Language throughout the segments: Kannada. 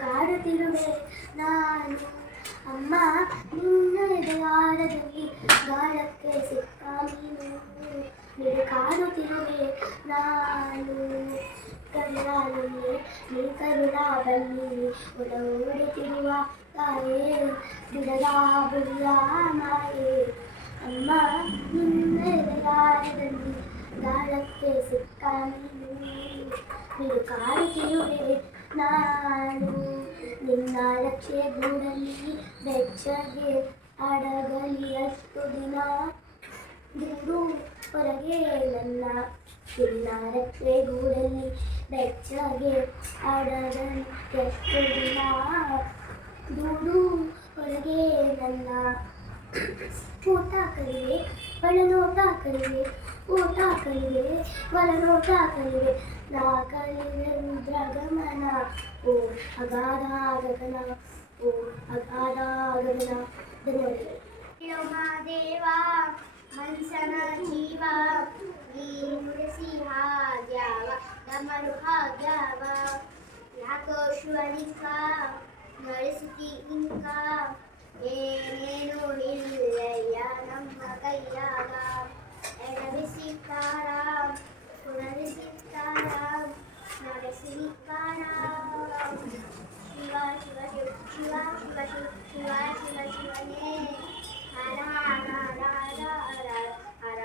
ಕಾಡುತ್ತಿರುವೆ ನಾನು ಅಮ್ಮ ನಿನ್ನ ಎದೆಯಾಳದಲ್ಲಿ ಗಾಳಕ್ಕೆ ಸಿಕ್ಕ ನೀನು ಕಾಡುತ್ತಿರುವೆ ನಾನು ಕರುಣಾಲಯೇ ನೀ ಕರುಣಾ ಬನ್ನಿ ಒಡಗೂಡುತ್ತಿರುವ ತಾಯೇ ಬಿಡದ ಬುಡಿಯ ಮಾಯೆ ಅಮ್ಮ ನಿನ್ನ ಎದೆಯಾಳದಲ್ಲಿ ಗಾಳಕ್ಕೆ ಸಿಕ್ಕ ನೀನು ಕಾಡುತ್ತಿರುವೆ ನಾನು ನಿನ್ನ ರಕ್ಷೆ ಗೂಡಲ್ಲಿ ಬೆಚ್ಚಗೆ ಅಡಗಲಿ ಅಷ್ಟು ದಿನ ದೂರು ಹೊರಗೆ ನನ್ನ ನಿನ್ನ ರಕ್ಷೆ ಗೂಡಲ್ಲಿ ಬೆಚ್ಚಗೆ ಅಡಗಲಿ ಎಷ್ಟು ದಿನ ದೂರು ಹೊರಗೆ ನನ್ನ ಊಟ ಕಲಿವೆ ಒಳನೋಟ ಕಲಿವೆ ಊಟ ಕಲಿವೆ ಒಳನೋಟ ಕಲಿವೆ ನಾ ಕಲಿವೆ ರುದ್ರಗಮನ ಓ ಅಗಾಧ ಗಗನ ಓ ಅಗಾಧ ಗಗನ ಧನ್ಯವಾದಗಳು. ಮಹಾದೇವ ಮನುಷ್ಯನ ಜೀವ ನೀನು ಮುಡಿಸಿ ಹಾದ್ಯಾವ ನಮ್ಮನು ಹಾದ್ಯಾವ ಯಾಕೋ ಶಿವಲಿಂಗ ನಡೆಸುತ್ತಿ ಇಂಕ ಏನೇನು ಇಲ್ಲಯ್ಯ ನಮ್ಮ ಕೈಯಾಗ ಎಡವಿಸಿಕಾರ ಪುನರಿಸಿಕಾರ ನಡೆಸಿಕಾರ ಶಿವ ಶಿವ ಶಿವ ಶಿವ ಶಿವ ಶಿವ ಶಿವ ಶಿವ ಶಿವನೇ ಹರ ಹರ ಹರ ಹರ ಹರ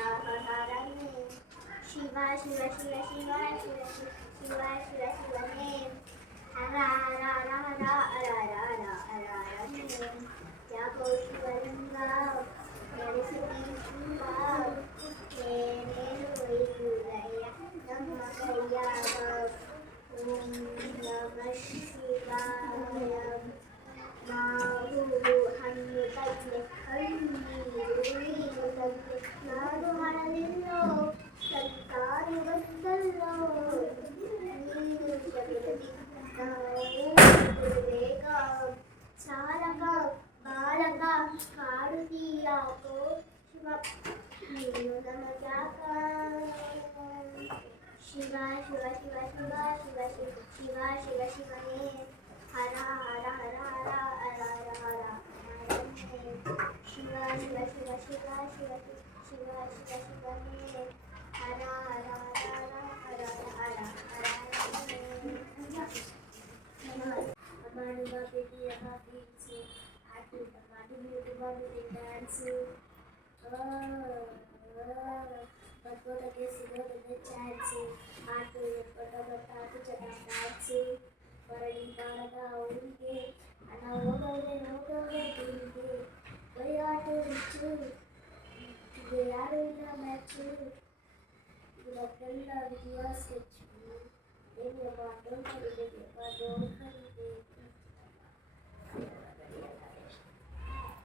ಹರನೇ ಶಿವ ಶಿವ ಶಿವ ಶಿವ ಶಿವ ಶಿವ ಶಿವ ಶಿವನೇ ಹರ ಹರ ಹರ ಹರ ಹರ ಹರ ಹರ ಹರನೇ ಯಾಕೋ ಶಿವಲಿಂಗ ನಡೆಸುತ್ತಿ ಶಿವ ಏನೇನು ಇಲ್ಲಯ್ಯ ನಮ್ಮ ಕೈಯಾಗ ಓಂ ನಮಃ ಶಿವಾಯ ನಾವು ಹಣ್ಣು ತಗ್ಲೆ ಹಣ್ಣೀರು ತಗ್ಲೆ ನಾನು ಹಣದಿಲ್ಲೋ ಸರ್ಕಾರಿ ಬಂದಲ್ಲೋ ನೀನು ಜಗತಿ ನಾವು ಬೇಗ ಚಾಲಕ ಬಾಲಕ ಕಾಡುತ್ತೀಯಾಕೋ ಶಿವ ನೀನು ನಮಗ್ಯಾಕ ಶಿವ ಶಿವ ಶಿವ ಶಿವ ಶಿವ ಶಿವ ಶಿವ ಶಿವ ಶಿವನೇ ಹರ ಹರ ಹರ ಹರ ಹರ ಹರ ಹರ ಶಿವ ಶಿವ ಶಿವ ಶಿವ ಶಿವ ಶಿವ ಶಿವ ಶಿವನೇ ಹರ ಹರ ಹರ ಹರ ಹರ ಹರ ಅಮ್ಮನ ಬೇಟಿಯ ಬೀಚು ಆಟು ಮಾಡಿ ಡ್ಯಾನ್ಸು ಬರ್ತೋಟಕ್ಕೆ ಸಿಗೋದಕ್ಕೆ ಚಾನ್ಸು ಆಟು ಬಟ್ಟಾಟು ಚೆನ್ನಾಗಿ ಡ್ಯಾನ್ಸು ಹೊರಗಿನ ಕಾಲದ ಅವರಿಗೆ ಹಣ ಹೋಗೋದೆ ತಿಂದೆ ಬೈಯಾಟು ರಿಚ್ಚು ಇದು ಯಾರು ಇಲ್ಲ ಮ್ಯಾಚು ಇವತ್ತೆಲ್ಲ ವಿಡಿಯೋ ಸ್ಕೆಚ್ಚು ಏನು ಡೋಂಟ್ ಕಲಿಬೇಕು